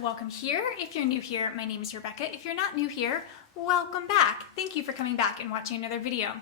welcome here. If you're new here, my name is Rebecca. If you're not new here, welcome back. Thank you for coming back and watching another video.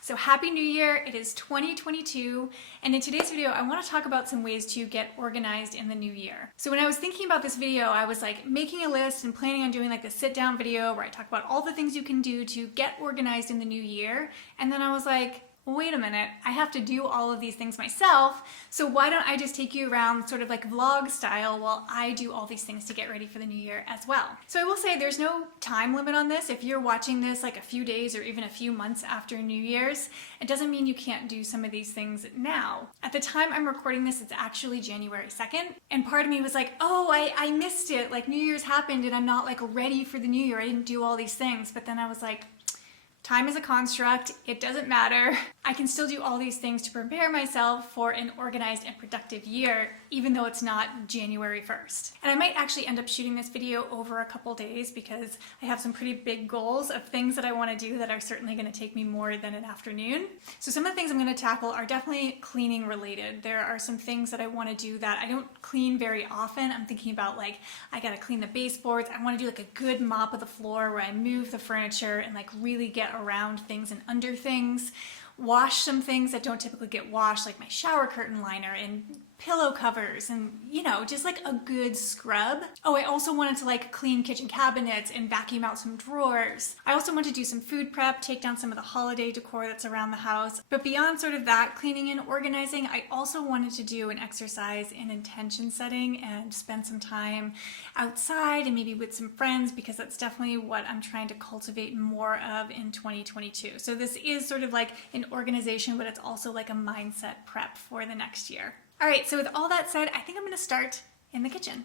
So Happy New Year, it is 2022, and in today's video I want to talk about some ways to get organized in the new year. So when I was thinking about this video, I was like making a list and planning on doing like a sit down video where I talk about all the things you can do to get organized in the new year, and then I was like, wait a minute, I have to do all of these things myself, so why don't I just take you around sort of like vlog style while I do all these things to get ready for the new year as well. So I will say there's no time limit on this. If you're watching this like a few days or even a few months after New Year's, it doesn't mean you can't do some of these things now. At the time I'm recording this, it's actually January 2nd, and part of me was like, oh, I missed it, like New Year's happened and I'm not like ready for the new year, I didn't do all these things. But then I was like, time is a construct, it doesn't matter. I can still do all these things to prepare myself for an organized and productive year, even though it's not January 1st. And I might actually end up shooting this video over a couple days because I have some pretty big goals of things that I want to do that are certainly going to take me more than an afternoon. So some of the things I'm going to tackle are definitely cleaning related. There are some things that I want to do that I don't clean very often. I'm thinking about like, I gotta clean the baseboards. I want to do like a good mop of the floor where I move the furniture and like really get around things and under things. Wash some things that don't typically get washed, like my shower curtain liner and pillow covers and, you know, just like a good scrub. Oh, I also wanted to like clean kitchen cabinets and vacuum out some drawers. I also want to do some food prep, take down some of the holiday decor that's around the house. But beyond sort of that cleaning and organizing, I also wanted to do an exercise in intention setting and spend some time outside and maybe with some friends, because that's definitely what I'm trying to cultivate more of in 2022. So this is sort of like an organization, but it's also like a mindset prep for the next year. All right, so with all that said, I think I'm gonna start in the kitchen.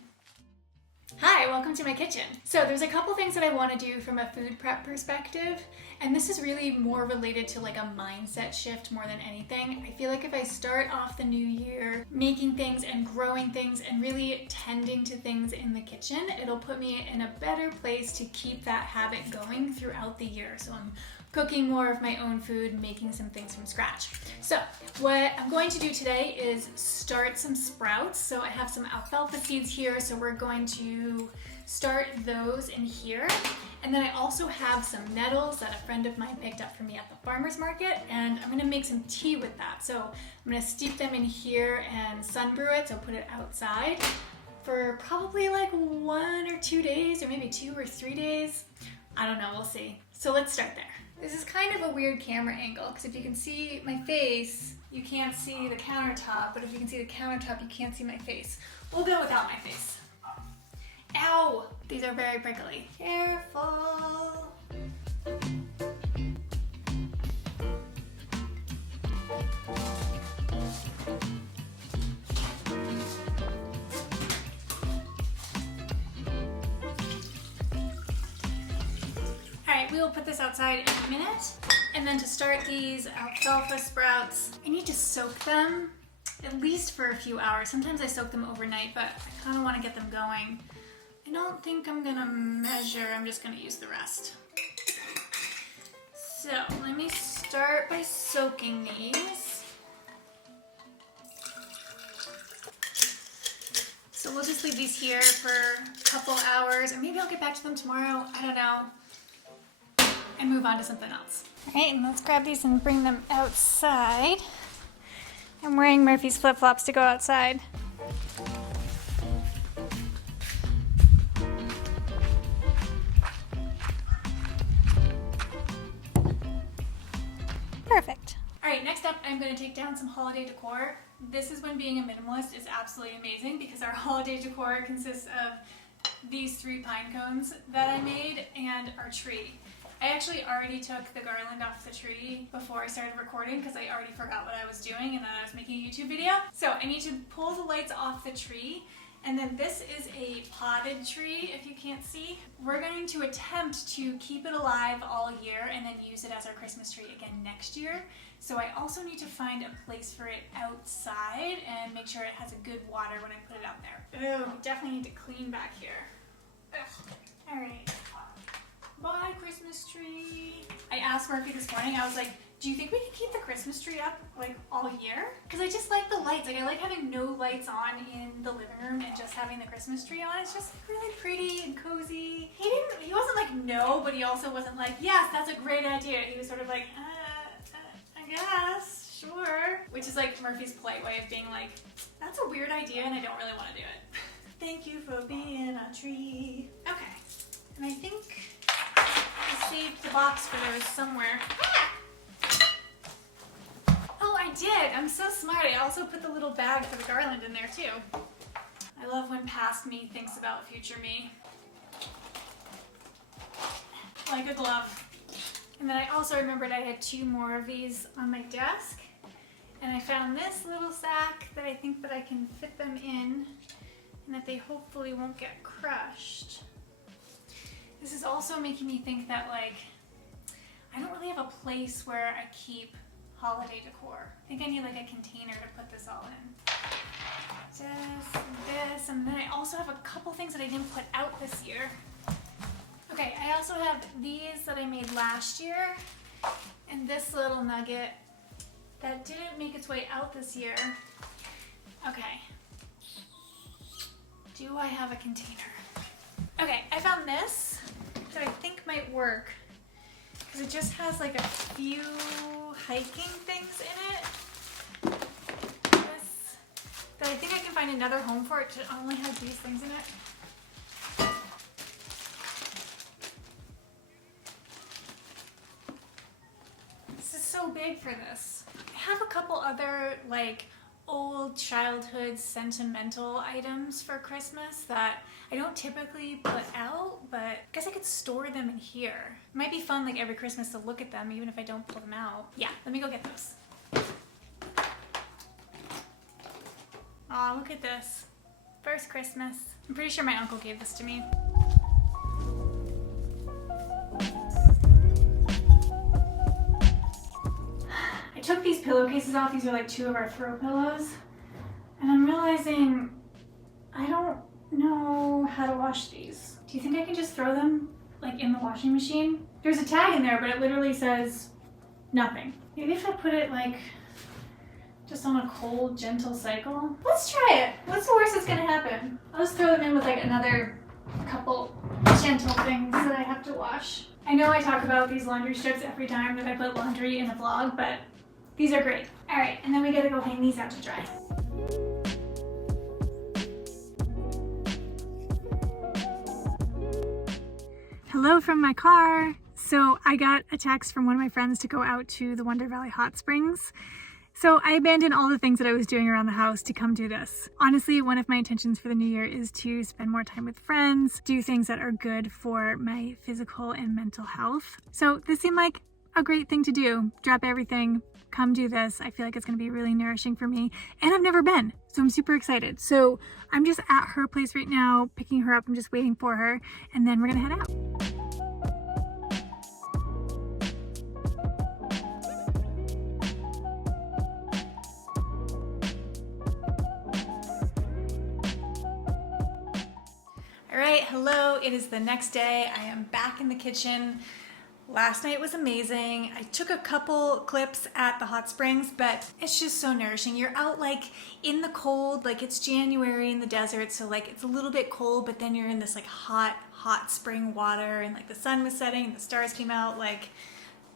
Hi, welcome to my kitchen. So there's a couple things that I want to do from a food prep perspective, and this is really more related to like a mindset shift more than anything. I feel like if I start off the new year making things and growing things and really tending to things in the kitchen, it'll put me in a better place to keep that habit going throughout the year. So I'm cooking more of my own food, making some things from scratch. So what I'm going to do today is start some sprouts. So I have some alfalfa seeds here, so we're going to start those in here. And then I also have some nettles that a friend of mine picked up for me at the farmer's market, and I'm gonna make some tea with that. So I'm gonna steep them in here and sun brew it, so put it outside for probably like 1 or 2 days, or maybe 2 or 3 days. I don't know, we'll see. So let's start there. This is kind of a weird camera angle, because if you can see my face, you can't see the countertop, but if you can see the countertop, you can't see my face. We'll go without my face. Ow! These are very prickly. Careful! We will put this outside in a minute. And then to start these alfalfa sprouts, I need to soak them at least for a few hours. Sometimes I soak them overnight, but I kind of want to get them going. I don't think I'm gonna measure, I'm just gonna use the rest. So let me start by soaking these. So we'll just leave these here for a couple hours, or maybe I'll get back to them tomorrow, I don't know. And move on to something else. All right, and let's grab these and bring them outside. I'm wearing Murphy's flip-flops to go outside. Perfect. All right, next up, I'm going to take down some holiday decor. This is when being a minimalist is absolutely amazing, because our holiday decor consists of these 3 pine cones that I made and our tree. I actually already took the garland off the tree before I started recording because I already forgot what I was doing and then I was making a YouTube video. So I need to pull the lights off the tree, and then this is a potted tree, if you can't see. We're going to attempt to keep it alive all year and then use it as our Christmas tree again next year. So I also need to find a place for it outside and make sure it has a good water when I put it out there. Oh, definitely need to clean back here. Ugh. All right. Bye, Christmas tree. I asked Murphy this morning, I was like, Do you think we can keep the Christmas tree up like all year? Because I just like the lights. Like I like having no lights on in the living room and just having the Christmas tree on. It's just really pretty and cozy. He wasn't like no, but he also wasn't like, yes, that's a great idea. He was sort of like, I guess, sure. Which is like Murphy's polite way of being like, that's a weird idea and I don't really want to do it. Thank you for being a tree. Okay, and I think I saved the box for those somewhere. Oh, I did. I'm so smart. I also put the little bag for the garland in there too. I love when past me thinks about future me. Like a glove. And then I also remembered I had 2 more of these on my desk. And I found this little sack that I think that I can fit them in and that they hopefully won't get crushed. This is also making me think that like, I don't really have a place where I keep holiday decor. I think I need like a container to put this all in. This, and then I also have a couple things that I didn't put out this year. Okay, I also have these that I made last year, and this little nugget that didn't make its way out this year. Okay. Do I have a container? Okay, I found this that I think might work because it just has like a few hiking things in it. This, that I think I can find another home for. It only has these things in it. This is so big for this. I have a couple other like old childhood sentimental items for Christmas that I don't typically put out, but I guess I could store them in here. It might be fun like every Christmas to look at them even if I don't pull them out. Yeah, let me go get those. Aw, look at this. First Christmas. I'm pretty sure my uncle gave this to me. I took these pillowcases off. These are like 2 of our throw pillows. And I'm realizing I don't know how to wash these. Do you think I can just throw them like in the washing machine? There's a tag in there, but it literally says nothing. Maybe if I put it like just on a cold, gentle cycle. Let's try it. What's the worst that's gonna happen? I'll just throw them in with like another couple gentle things that I have to wash. I know I talk about these laundry strips every time that I put laundry in a vlog, but these are great. All right, and then we gotta go hang these out to dry. Hello from my car. So I got a text from one of my friends to go out to the Wonder Valley Hot Springs. So I abandoned all the things that I was doing around the house to come do this. Honestly, one of my intentions for the new year is to spend more time with friends, do things that are good for my physical and mental health. So this seemed like a great thing to do. Drop everything, come do this. I feel like it's gonna be really nourishing for me, and I've never been, so I'm super excited. So I'm just at her place right now, picking her up. I'm just waiting for her, and then we're gonna head out. All right, hello, it is the next day. I am back in the kitchen. Last night was amazing. I took a couple clips at the hot springs, but it's just so nourishing. You're out like in the cold, like it's January in the desert, so like it's a little bit cold, but then you're in this like hot spring water, and like the sun was setting and the stars came out. Like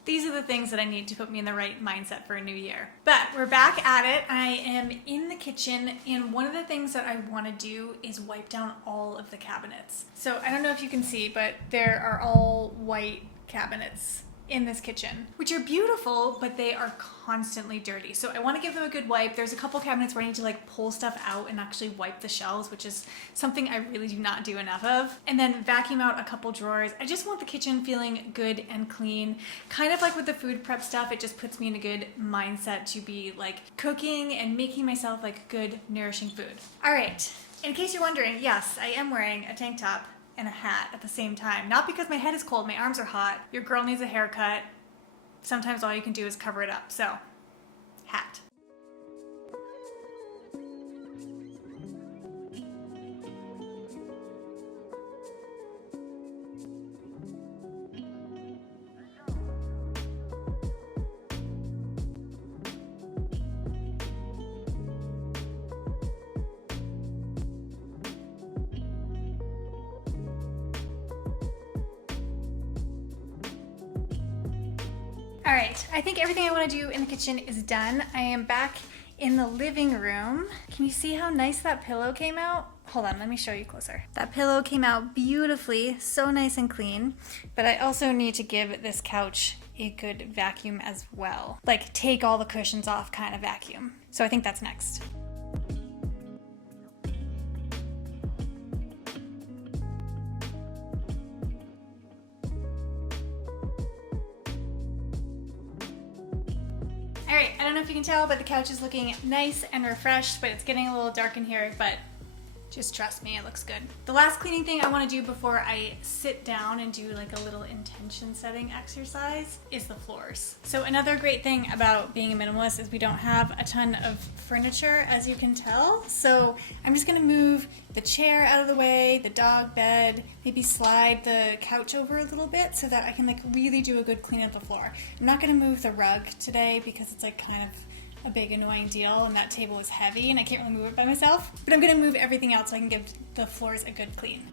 these are the things that I need to put me in the right mindset for a new year. But we're back at it. I am in the kitchen, and one of the things that I want to do is wipe down all of the cabinets. So I don't know if you can see, but there are all white cabinets in this kitchen, which are beautiful, but they are constantly dirty. So I want to give them a good wipe. There's a couple cabinets where I need to like pull stuff out and actually wipe the shelves, which is something I really do not do enough of. And then vacuum out a couple drawers. I just want the kitchen feeling good and clean. Kind of like with the food prep stuff, it just puts me in a good mindset to be like cooking and making myself like good, nourishing food. All right, in case you're wondering, yes, I am wearing a tank top and a hat at the same time. Not because my head is cold, my arms are hot. Your girl needs a haircut. Sometimes all you can do is cover it up, so hat. All right, I think everything I want to do in the kitchen is done. I am back in the living room. Can you see how nice that pillow came out? Hold on, let me show you closer. That pillow came out beautifully, so nice and clean, but I also need to give this couch a good vacuum as well. Like take all the cushions off kind of vacuum. So I think that's next. All right, I don't know if you can tell, but the couch is looking nice and refreshed, but it's getting a little dark in here, but just trust me, it looks good. The last cleaning thing I want to do before I sit down and do like a little intention setting exercise is the floors. So another great thing about being a minimalist is we don't have a ton of furniture, as you can tell. So I'm just gonna move the chair out of the way, the dog bed, maybe slide the couch over a little bit so that I can like really do a good clean of the floor. I'm not gonna move the rug today because it's like kind of a big annoying deal and that table is heavy and I can't really move it by myself, but I'm gonna move everything else so I can give the floors a good clean.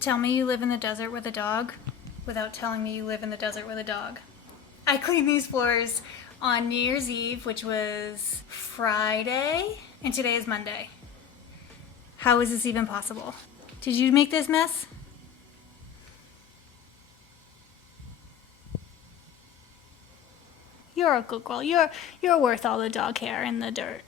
Tell me you live in the desert with a dog without telling me you live in the desert with a dog. I cleaned these floors on New Year's Eve, which was Friday, and today is Monday. How is this even possible? Did you make this mess? You're a good girl. You're worth all the dog hair and the dirt.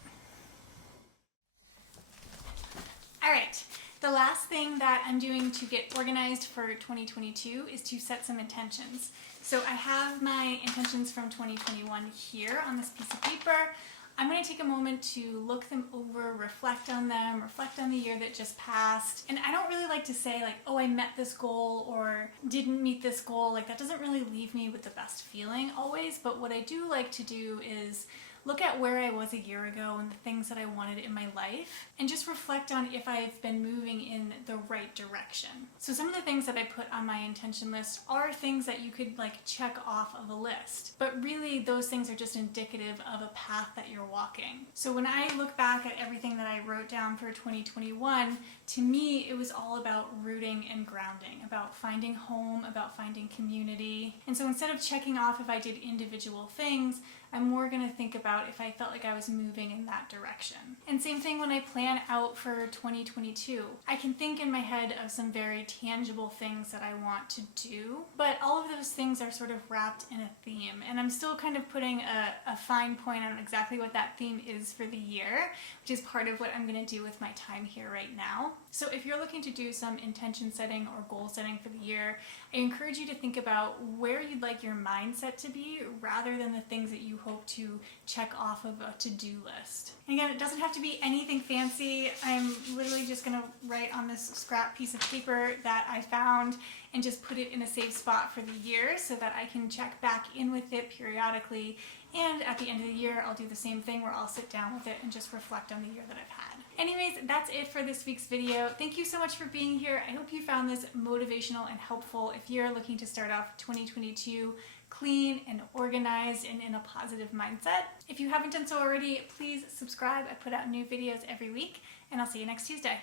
All right. The last thing that I'm doing to get organized for 2022 is to set some intentions. So I have my intentions from 2021 here on this piece of paper. I'm going to take a moment to look them over, reflect on them, reflect on the year that just passed. And I don't really like to say like, oh, I met this goal or didn't meet this goal. Like that doesn't really leave me with the best feeling always. But what I do like to do is look at where I was a year ago and the things that I wanted in my life and just reflect on if I've been moving in the right direction. So some of the things that I put on my intention list are things that you could like check off of a list, but really those things are just indicative of a path that you're walking. So when I look back at everything that I wrote down for 2021, to me it was all about rooting and grounding, about finding home, about finding community. And so instead of checking off if I did individual things, I'm more going to think about if I felt like I was moving in that direction. And same thing when I plan out for 2022. I can think in my head of some very tangible things that I want to do, but all of those things are sort of wrapped in a theme. And I'm still kind of putting a fine point on exactly what that theme is for the year, which is part of what I'm going to do with my time here right now. So if you're looking to do some intention setting or goal setting for the year, I encourage you to think about where you'd like your mindset to be rather than the things that you hope to check off of a to-do list. And again, it doesn't have to be anything fancy. I'm literally just gonna write on this scrap piece of paper that I found and just put it in a safe spot for the year so that I can check back in with it periodically. And at the end of the year, I'll do the same thing where I'll sit down with it and just reflect on the year that I've had. Anyways, that's it for this week's video. Thank you so much for being here. I hope you found this motivational and helpful if you're looking to start off 2022 clean and organized and in a positive mindset. If you haven't done so already, please subscribe. I put out new videos every week, and I'll see you next Tuesday.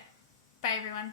Bye, everyone.